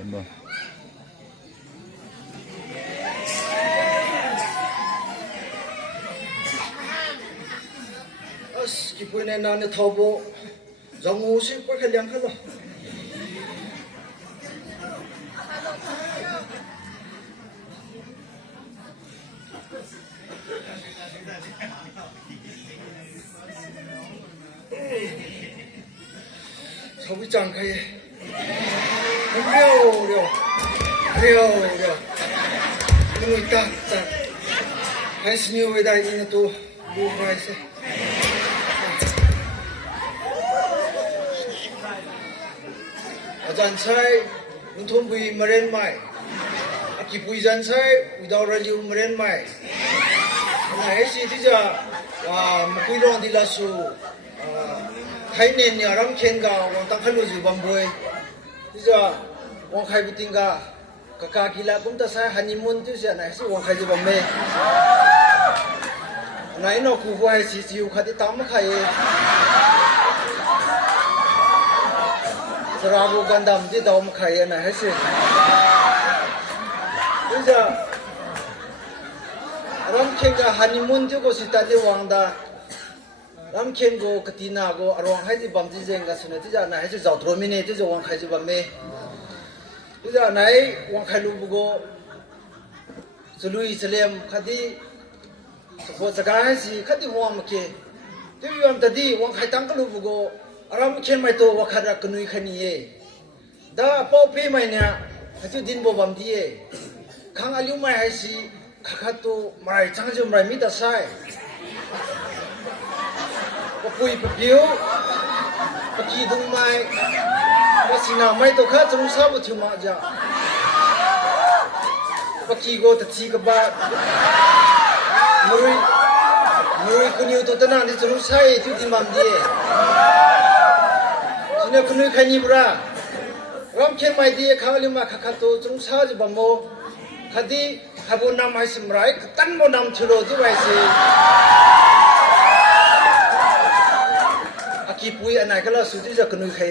ห็นบ่กี่ปีในนั้นเนี่ยทบจงูสิก็แค่เลี้ยงเขาหรอเขาวิจารณ์ใครมันเร็วมันไม่ตัดให้สมิวไปได้ยินตัวดูไปสิอาจารย์ใช้ลุงทุ่มบุยมาเรียนใหม่อากิปุยจันใช้วิดาวราจิวมาเรียนใหม่ไหนสิที่จะมาคุยเรื่องที่ลาสูไทยเนี่ยเนี่ยรำเค็นกาวังตั้งขลุ่ยบัมบวยที่จะวังใครบุติงกากากีฬาผมตัดสายฮันนีมูนที่จะไหนสิวังใครจะบัมเมไหนนอกคู่ให้สิจิวขัดที่ตามมาใครสระบุกันดำที่ดอมไข่นะให้สินี่จะรำเค็งกับฮันนีมูนที่ก็สิตัดที่วังดารำเค็งก็กตินาก็อารมณ์ให้ที่บัมที่เจงกันสุนัขที่จะไหนให้ที่เจ้าตัวมินที่จะวังไข่จะบัมเมที่จะไหนวังไข่ลูกก็สลุยเสลียมขัดที่พอสกัดให้สิขัดที่วังมาเกที่ยอมตัดที่วังไข่ตั้งก็ลูกก็อารมณ์เข็นไม่ตัวว่าขาดกันนุยขันนี้ด้าพ่อพี่ไม่เนี่ยให้จุดดินบ่บัมที่ข้างอายุไม่ให้สิข้าตัวไม่จังจะไม่มีแต่ใช่ก็ปุยผิวปะกี้ตรงไม่ก็สินาไม่ตัวข้าจงทราบว่าถึงมาจ้ะปะกี้ก็ตัดชีกับบ้านมือคนอยู่ตัวตั้งนานที่จงใช้จุดดินบัมที่เนี่ยคุณนุ้ยใครนี่บรารำเค็มไม่ดีข้าวลิมาข้าตัวจงชาจิบัมโมคดีข้าบุญนำให้สมรัยตั้งบุญนำชุโรที่ไว้สิอากีปุยอันไหนก็แล้วสุดที่จะคุณนุ้ยใคร